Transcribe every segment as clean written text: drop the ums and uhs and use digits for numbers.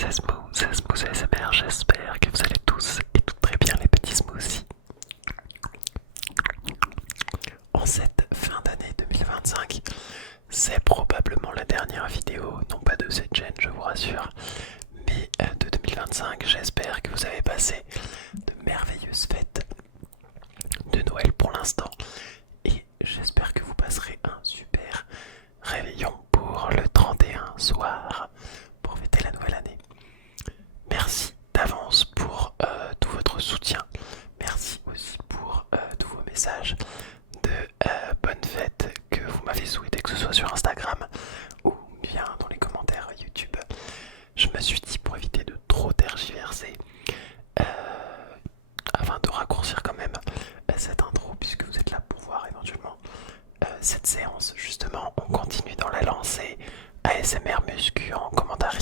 c'est Smooth ASMR, j'espère que vous allez tous et toutes très bien les petits smoothies. En cette fin d'année 2025, c'est probablement la dernière vidéo, non pas de cette chaîne je vous rassure, mais de 2025. J'espère que vous avez passé de merveilleuses fêtes de Noël pour l'instant et j'espère que vous passerez un super réveillon pour le 31 soir pour fêter la nouvelle année. Merci d'avance pour tout votre soutien. Merci aussi pour tous vos messages de bonne fête que vous m'avez souhaité, que ce soit sur Instagram ou bien dans les commentaires YouTube. Je me suis dit, pour éviter de trop tergiverser, euh, afin de raccourcir quand même cette intro, puisque vous êtes là pour voir éventuellement cette séance, justement, on continue dans la lancée ASMR Muscu en commentaire.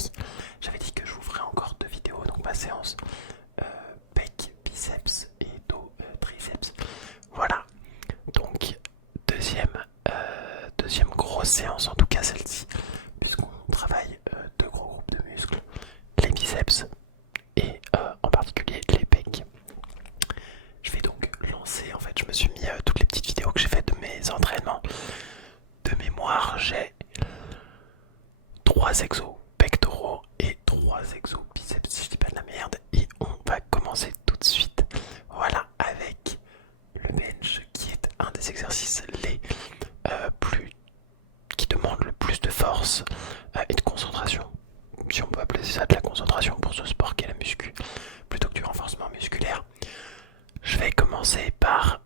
J'avais dit que je vous ferai encore 2 vidéos, donc ma séance pec, biceps et dos, triceps. Voilà, donc deuxième grosse séance, en tout cas celle-ci, puisqu'on travaille 2 gros groupes de muscles, les biceps et en particulier les pecs. Je vais donc lancer, en fait je me suis mis toutes les petites vidéos que j'ai faites de mes entraînements. De mémoire, j'ai 3 exos pectoraux et 3 exos biceps, si je dis pas de la merde. Et on va commencer tout de suite, voilà, avec le bench, qui est un des exercices les qui demande le plus de force et de concentration. Si on peut appeler ça de la concentration pour ce sport qu'est la muscu, plutôt que du renforcement musculaire. Je vais commencer par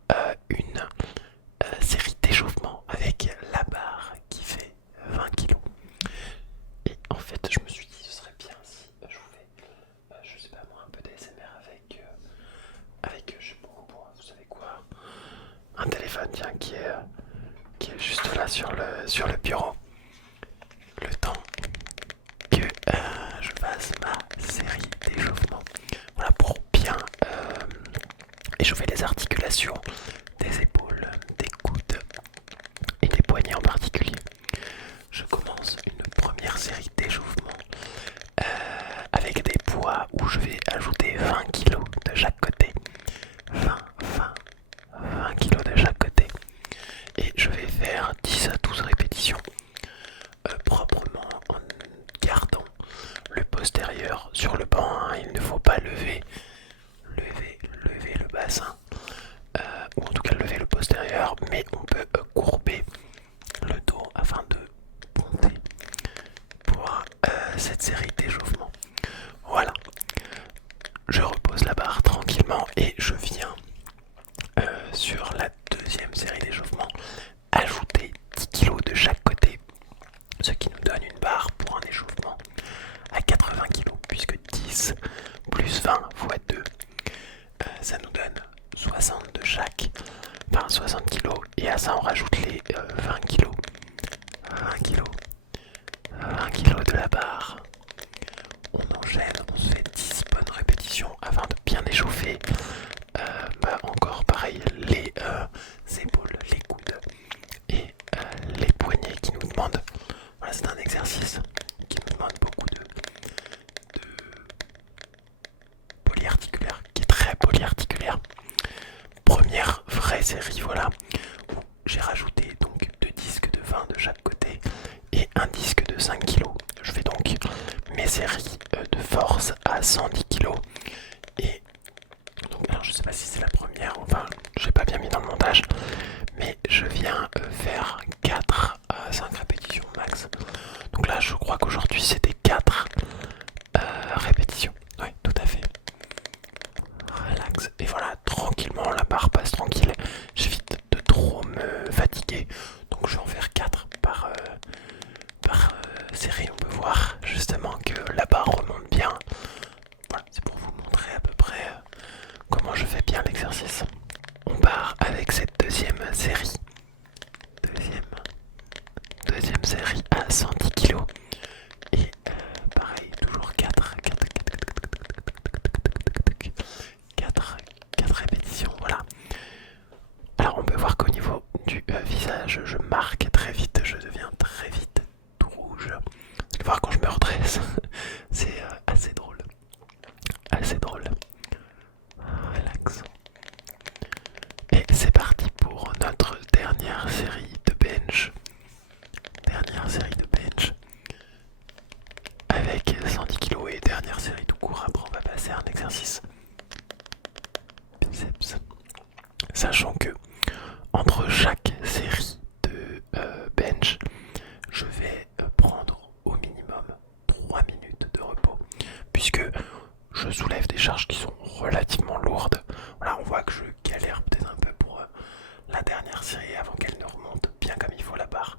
une série d'échauffements avec la barre qui fait 20 kg. Et en fait, je me suis dit, ce serait bien si je vous fais, je sais pas moi, un peu d'ASMR avec je sais pas quoi, vous savez quoi, un téléphone, tiens, qui est juste là sur le bureau. Le temps que je fasse ma série d'échauffements. Voilà, pour bien échauffer les articulations des épaules, des coudes et des poignets en particulier. Je commence une première série d'échauffements avec des poids où je vais ajouter 20 kg de chaque côté. 20 kg de chaque côté. Et je vais faire 10 à 12 répétitions proprement en gardant le postérieur sur le banc. Hein. Il ne faut pas lever le bassin, ou en tout cas lever le postérieur, mais on peut courber le dos afin de monter pour cette série d'échauffements. Voilà, je repose la barre tranquillement et je viens sur la deuxième série d'échauffements ajouter 10 kg de chaque côté, ce qui nous donne une barre pour un échauffement à 80 kg, puisque 10 plus 20 fois 2, ça nous donne 60 de chaque, enfin 60 kg, et à ça on rajoute les 20 kg, 20 kg de la barre. On enchaîne, on se fait 10 bonnes répétitions afin de bien échauffer. Encore pareil, les épaules, les coudes et les poignets qui nous demandent. Voilà, c'est un exercice qui nous demande beaucoup de polyarticulaire, qui est très polyarticulaire. Première vraie série, voilà, où j'ai rajouté donc 2 disques de 20 de chaque côté et un disque de 5 kg. Je fais donc mes séries de force à 110 kg. Et donc, alors je sais pas si c'est la première, enfin je l'ai pas bien mis dans le montage, mais je viens faire 4 à 5 répétitions max. Donc là je crois qu'aujourd'hui c'était 4 répétitions. Oui, tout à fait. Relax. Et voilà, tranquillement, la barre passe tranquille. J'évite de trop me fatiguer. Donc je vais en faire 4 par série. On peut voir justement que la barre remonte bien. Voilà, c'est pour vous montrer à peu près comment je fais bien l'exercice. On part avec cette deuxième série. Deuxième série à 110 kg. Et pareil, toujours 4 répétitions, voilà. Alors on peut voir qu'au niveau du visage, je marque très vite, je deviens très vite tout rouge. Vous allez voir quand je me redresse, c'est assez exercices biceps. Sachant que entre chaque série de bench, je vais prendre au minimum 3 minutes de repos, puisque je soulève des charges qui sont relativement lourdes. Voilà, on voit que je galère peut-être un peu pour la dernière série avant qu'elle ne remonte bien comme il faut la barre.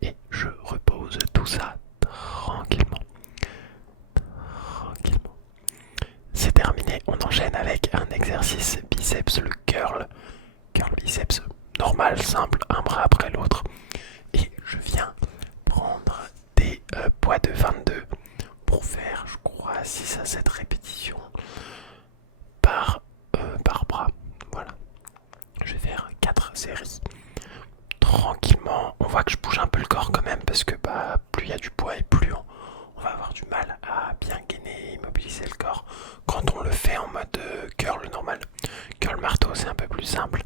Et je repose tout ça tranquillement. Tranquillement. C'est terminé, on enchaîne avec un exercice biceps, le curl. Curl biceps normal, simple, un bras après l'autre. Et je viens prendre des poids de 22 pour faire, je crois, 6 à 7 répétitions par bras. Voilà. Je vais faire 4 séries. Tranquillement, on voit que je bouge un peu le corps quand même parce que plus il y a du poids et plus on va avoir du mal à bien gainer et immobiliser le corps quand on le fait en mode curl normal. Curl marteau, c'est un peu plus simple.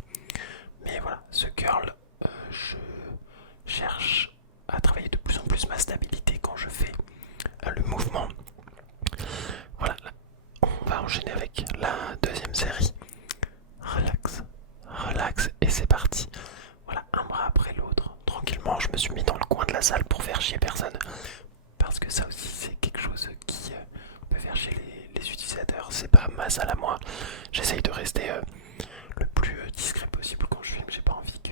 Mais voilà, ce curl, je cherche à travailler de plus en plus ma stabilité quand je fais le mouvement. Voilà, là, on va enchaîner avec la deuxième série. Relax, relax, et c'est parti. Voilà, un bras après l'autre. Tranquillement, je me suis mis dans le coin de la salle pour faire chier personne. Parce que ça aussi, c'est quelque chose qui peut faire chier les utilisateurs. C'est pas ma salle à moi. J'essaye de rester le plus discret possible quand je filme. J'ai pas envie que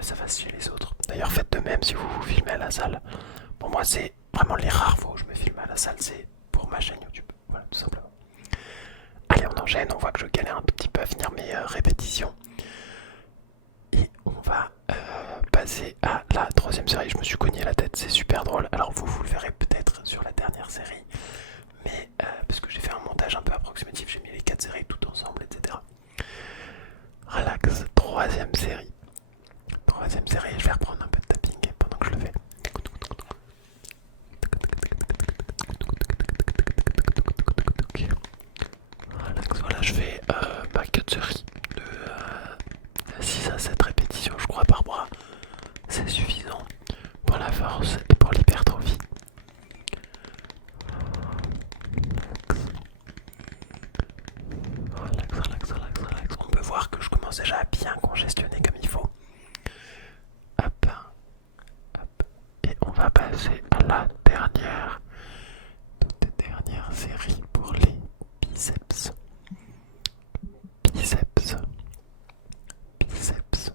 ça fasse chier les autres. D'ailleurs, faites de même si vous vous filmez à la salle. Pour moi, c'est vraiment les rares fois où je me filme à la salle, c'est pour ma chaîne YouTube. Voilà, tout simplement. Allez, on enchaîne. On voit que je galère un tout petit peu à finir mes répétitions. Et on va passer à la troisième série. Je me suis cogné la tête, c'est super drôle. Alors vous le verrez peut-être sur la dernière série. Mais parce que j'ai fait un montage un peu approximatif, j'ai mis les 4 séries tout ensemble, etc. Relax, troisième série. Troisième série, je vais reprendre un peu de tapping pendant que je le fais. Relax, voilà, je fais 4 séries de 6 à 7 répétitions, je crois, par bras. C'est suffisant pour la force et pour l'hypertrophie. Relax, relax, relax. On peut voir que je commence déjà à bien congestionner comme il faut. Hop, hop. Et on va passer à la toute dernière série pour les biceps. Biceps. Biceps.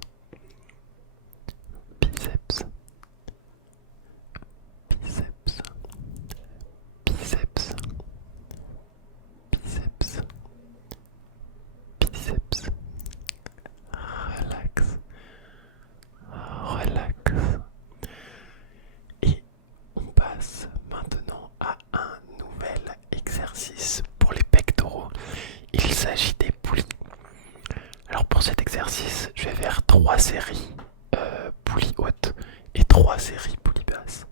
Biceps. Biceps. Biceps. Biceps. Biceps. Relax. Relax. Et on passe maintenant à un nouvel exercice pour les pectoraux. Il s'agit des poulies. Alors pour cet exercice, je vais faire 3 séries poulies hautes et 3 séries poulies basses.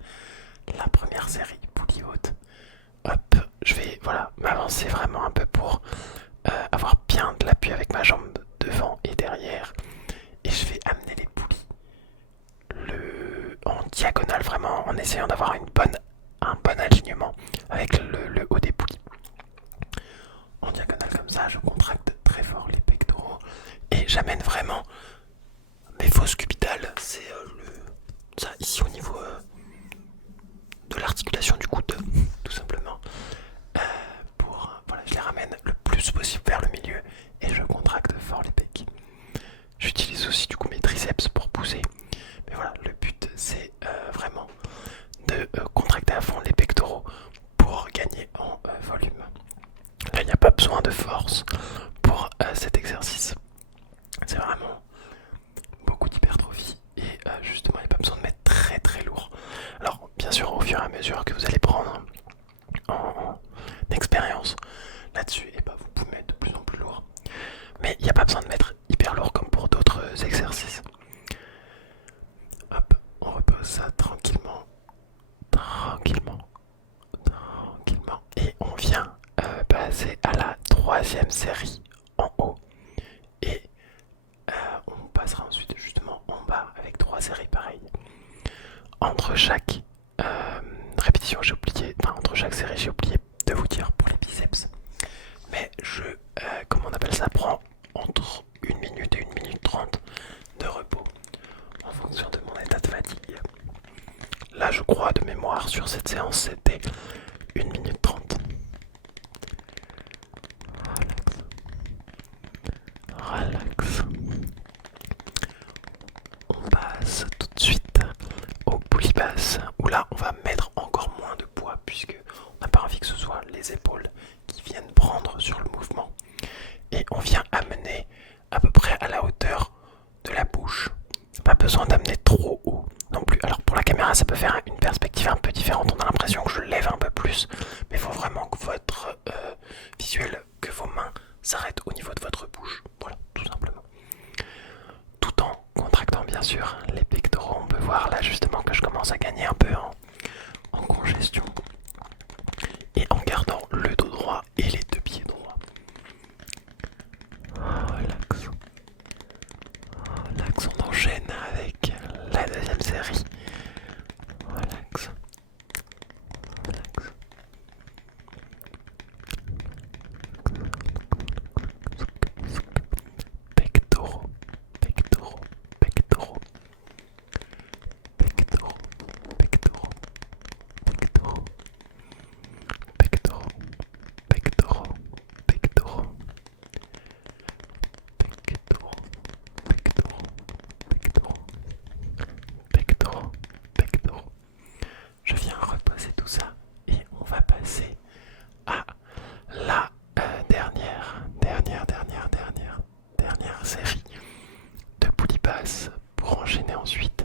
La première série poulies hautes, hop, je vais m'avancer vraiment un peu pour avoir bien de l'appui avec ma jambe devant et derrière. Et je vais amener les poulies en diagonale, vraiment en essayant d'avoir un bon alignement avec le haut des poulies. En diagonale comme ça, je contracte très fort les pectoraux et j'amène vraiment mes fosses cubitales. C'est ça ici au niveau de l'articulation du coude, tout simplement. Je les ramène le plus possible vers le milieu et je contracte fort les pecs. J'utilise aussi du coup mes triceps pour pousser. Mais voilà, le but c'est vraiment de contracter à fond les pectoraux pour gagner en volume. Là, il n'y a pas besoin de force pour cet exercice. C'est vraiment beaucoup d'hypertrophie et justement, il n'y a pas besoin de mettre très très lourd. Alors, bien sûr, au fur et à mesure que vous allez prendre en expérience là-dessus, et vous pouvez mettre de plus en plus lourd. Mais il n'y a pas besoin de mettre hyper lourd comme pour d'autres exercices. Hop, on repose ça tranquillement, tranquillement, tranquillement. Et on vient passer à la troisième série en haut. Et on passera ensuite justement en bas avec 3 séries pareilles. Entre chaque répétition, entre chaque série, j'ai oublié de vous dire pour les biceps. Mais là je crois de mémoire sur cette séance c'était 1 minute 30. Relax. On passe tout de suite au poulie basse où là on va mettre encore moins de poids puisque on n'a pas envie que ce soit les épaules qui viennent prendre sur le mouvement et on vient amener à peu près à la hauteur de la bouche. Pas besoin d'amener trop haut non plus. Alors pour la caméra ça peut faire une perspective un peu différente, on a l'impression que je lève un peu plus, mais il faut vraiment que votre visuel, que vos mains s'arrêtent au niveau de votre bouche. Voilà, tout simplement. Tout en contractant bien sûr les pectoraux. On peut voir là justement que je commence à gagner un peu en congestion. Et en gardant le dos droit et les deux pieds droits. Relax. Relax, on enchaîne avec la deuxième série. Relax. Relax. Pectoraux, pectoraux, pectoraux. Pectoraux, pectoraux, pectoraux. Pectoraux, pectoraux, pectoraux. Pectoraux, pectoraux, pectoraux. Pectoraux, pectoraux. Je viens reposer tout ça et on va passer à la dernière série de poulie basse pour enchaîner ensuite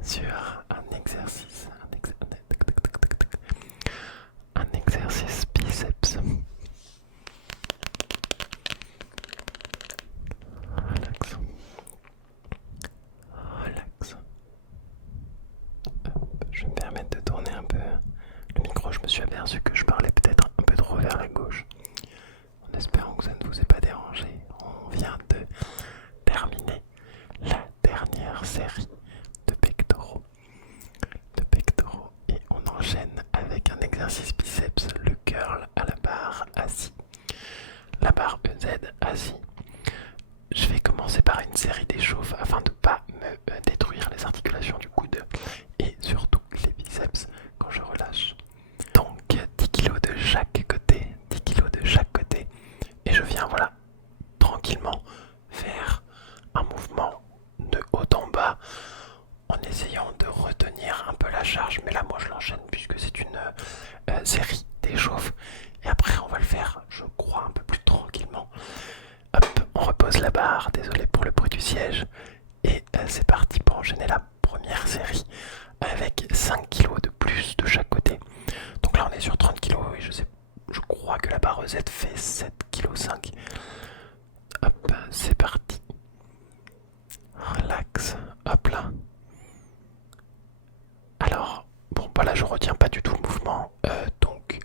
sur un exercice, un exercice biceps. Relax. Relax. Hop, je vais me permettre de tourner un peu le micro. Je me suis aperçu que je parlais peut-être un peu trop vers la gauche. En espérant que ça ne vous ait pas dérangé. On vient de terminer la dernière série de pectoraux. Et on enchaîne avec un exercice biceps, le curl à la barre assis. La barre EZ assis. Je vais commencer par une série d'échauffes afin de ne pas me détruire les articulations du coude et surtout les biceps quand je relâche. Donc 10 kg de chaque côté, 10 kg de chaque côté. Et je viens voilà tranquillement faire un mouvement de haut en bas en essayant de retenir un peu la charge. Mais là moi je l'enchaîne puisque c'est une série d'échauffes. Et après on va le faire je crois un peu plus tranquillement. Hop, on repose la barre, désolé pour le bruit du siège. Et c'est parti pour enchaîner la première série avec 5 kg de plus de chaque côté. Donc là on est sur 30 kg et je crois que la barre Z fait 7,5 kg. Hop, c'est parti. Relax, hop là. Alors, bon bah là je retiens pas du tout le mouvement, donc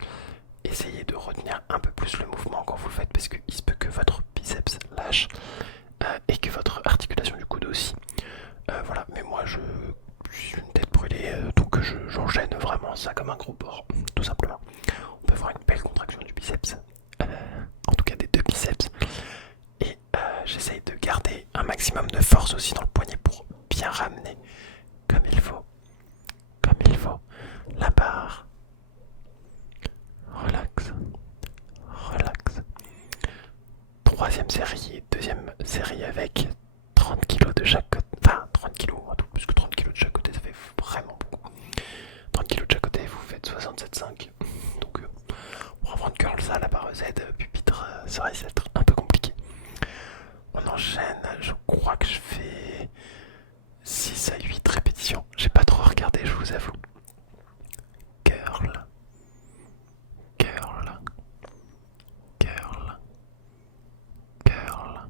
essayez de retenir un peu plus le mouvement quand vous le faites parce qu'il se peut que votre biceps lâche et que votre articulation du coude aussi. Voilà, mais moi je suis une tête brûlée, donc j'enchaîne vraiment ça comme un gros porc, tout simplement. On peut voir une belle contraction du biceps, en tout cas des deux biceps. Et j'essaye de garder un maximum de force aussi dans le poignet pour bien ramener comme il faut. Comme il faut. La barre. Relax. Relax. Troisième série et deuxième série avec 30 kg de chaque côté. Enfin, 30 kg, un tout plus que 30 kg de chaque côté, ça fait vraiment beaucoup. 30 kg de chaque côté, vous faites 67,5. Donc, pour avoir une curl ça, la barre Z, pupitre, ça risque d'être un peu compliqué. On enchaîne, je crois que je fais 6 à 8 répétitions. J'ai pas trop regardé, je vous avoue. Curl. Curl. Curl. Curl.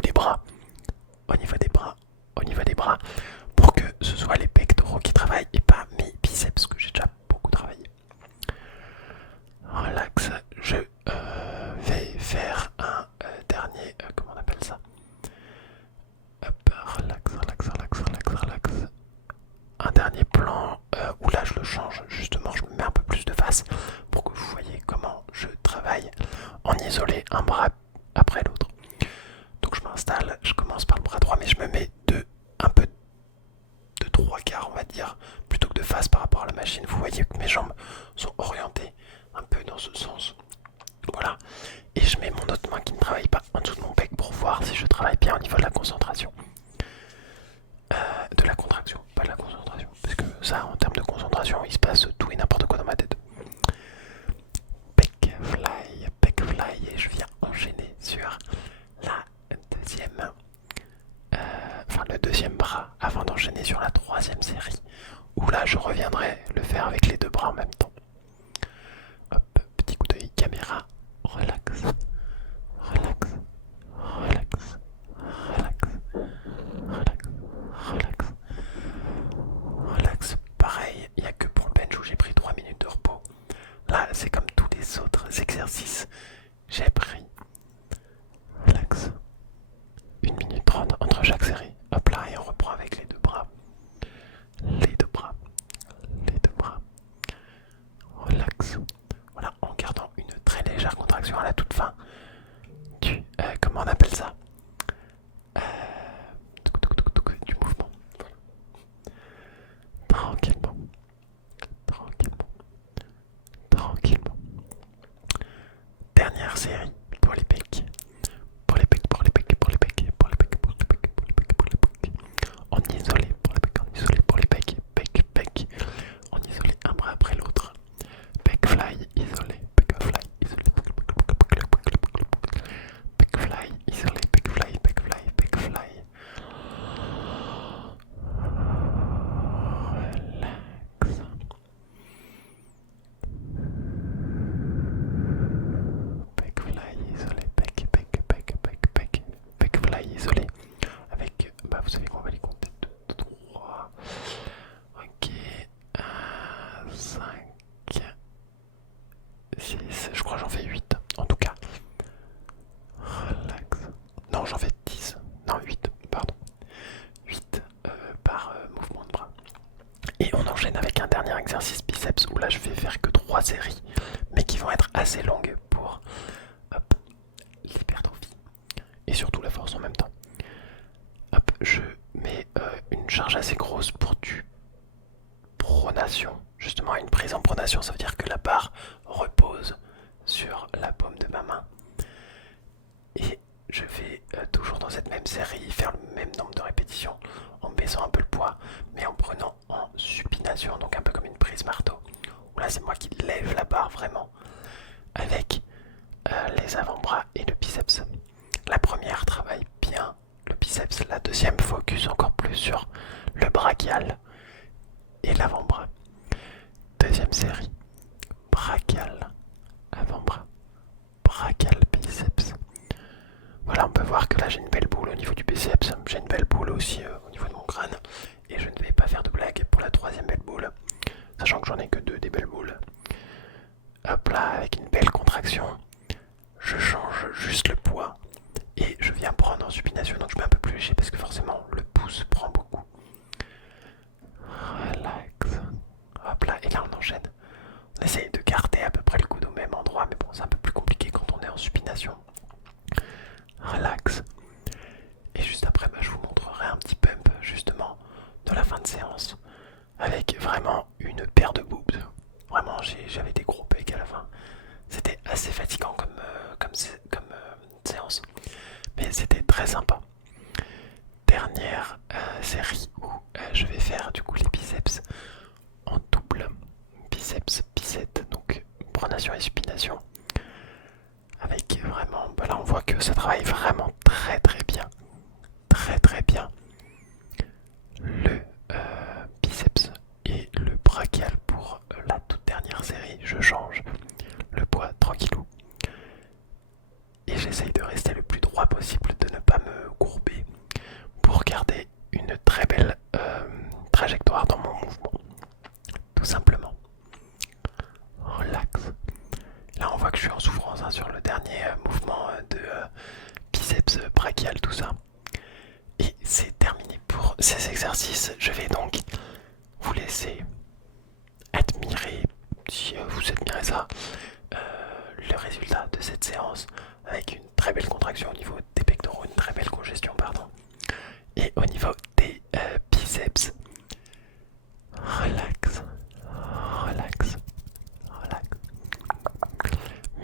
niveau des bras, au niveau des bras, au niveau des bras, pour que ce soit les pectoraux qui travaillent et pas mes biceps que j'ai déjà beaucoup travaillé. Relax, je vais faire un dernier, comment on appelle ça? Hop, relax, relax, relax, relax, relax. Un dernier plan où là je le change, justement je me mets un peu plus de face pour que vous voyez comment je travaille en isolé un bras après l'autre. Donc je m'installe, je commence par le bras droit mais je me mets un peu de trois quarts on va dire, plutôt que de face par rapport à la machine. Vous voyez que mes jambes sont orientées un peu dans ce sens. Voilà. Et je mets mon autre main qui ne travaille pas en dessous de mon pec pour voir si je travaille bien au niveau de la concentration. De la contraction, pas de la concentration. Parce que ça, en termes de concentration, il se passe tout et n'importe quoi dans ma tête. Pec fly, et je viens enchaîner sur la deuxième, enfin le deuxième bras avant d'enchaîner sur la troisième série. Où là, je reviendrai le faire avec les deux bras en même temps. Hop, petit coup d'œil, caméra, relax, relax, relax, relax, relax, relax, relax. Pareil, il n'y a que pour le bench où j'ai pris 3 minutes de repos. Là, c'est comme tous les autres exercices. J'ai pris, relax, 1 minute 30 entre chaque série. Hop là, et on reprend avec les deux bras. Les deux bras, les deux bras. Relax. Voilà, en gardant une très légère contraction à la toute fin comment on appelle ça, du mouvement. Voilà. Tranquillement, tranquillement, tranquillement. Dernière série pour les pecs. Pour les pecs, pour les pecs, pour les pecs, pour les pecs, pour les pecs, pour les pecs, pour les pecs. En isolé, pour les pecs, en isolé, pour les pecs, pec, pec. En isolé, un bras après l'autre. Pec fly, isolé, pec fly, isolé, pec fly, isolé, pec fly, pec fly, pec fly. Relax. Pec fly, isolé, pec, pec, pec, pec, pec, pec fly, isolé. Avec, bah vous savez qu'on va les compter 2, 3, ok, 5, 6, je crois que j'en fais 8 en tout cas. Relax. Non, j'en fais 10. Non, 8, pardon. 8 par mouvement de bras. Et on enchaîne avec un dernier exercice biceps où là je vais faire que 3 séries, mais qui vont être assez longues pour l'hypertrophie et surtout la force en même temps. Hop, je mets une charge assez grosse pour du pronation. Justement, une prise en pronation, ça veut dire que la barre repose sur la paume de ma main. Et je vais toujours dans cette même série faire le même nombre de répétitions en baissant un peu le poids, mais en prenant en supination, donc un peu comme une prise marteau. Où là, c'est moi qui lève la barre vraiment avec les avant-bras et le biceps. La première travaille bien le biceps, la deuxième focus encore plus sur le brachial et l'avant-bras. Deuxième série, brachial, avant-bras, brachial, biceps. Voilà, on peut voir que là j'ai une belle boule au niveau du biceps, j'ai une belle boule aussi au niveau de mon crâne, et je ne vais pas faire de blague pour la troisième belle boule, sachant que j'en ai que 2 des belles boules. Hop là, avec une belle contraction, je change juste le poids, et je viens prendre en supination, donc je mets un peu plus léger parce que forcément le pouce prend beaucoup. Relax. Hop là, et là on enchaîne. On essaye de garder à peu près le coude au même endroit, mais bon, c'est un peu plus compliqué quand on est en supination. Relax. Et juste après, je vous montrerai un petit pump ces exercices, je vais donc vous laisser admirer, si vous admirez ça, le résultat de cette séance avec une très belle contraction au niveau des pectoraux, une très belle congestion, pardon, et au niveau des biceps. Relax, relax, relax.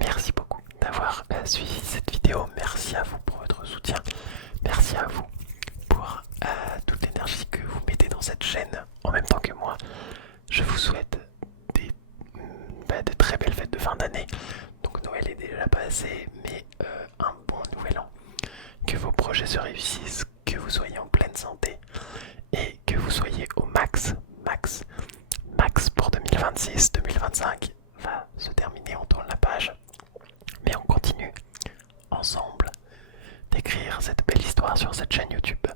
Merci beaucoup d'avoir suivi cette vidéo. Merci à vous pour votre soutien. Merci à vous pour toute l'énergie que vous mettez dans cette chaîne en même temps que moi. Je vous souhaite de très belles fêtes de fin d'année. Donc Noël est déjà passé, mais un bon nouvel an. Que vos projets se réussissent, que vous soyez en pleine santé et que vous soyez au max, max, max pour 2026. 2025 va se terminer, on tourne la page, mais on continue ensemble d'écrire cette belle histoire sur cette chaîne YouTube.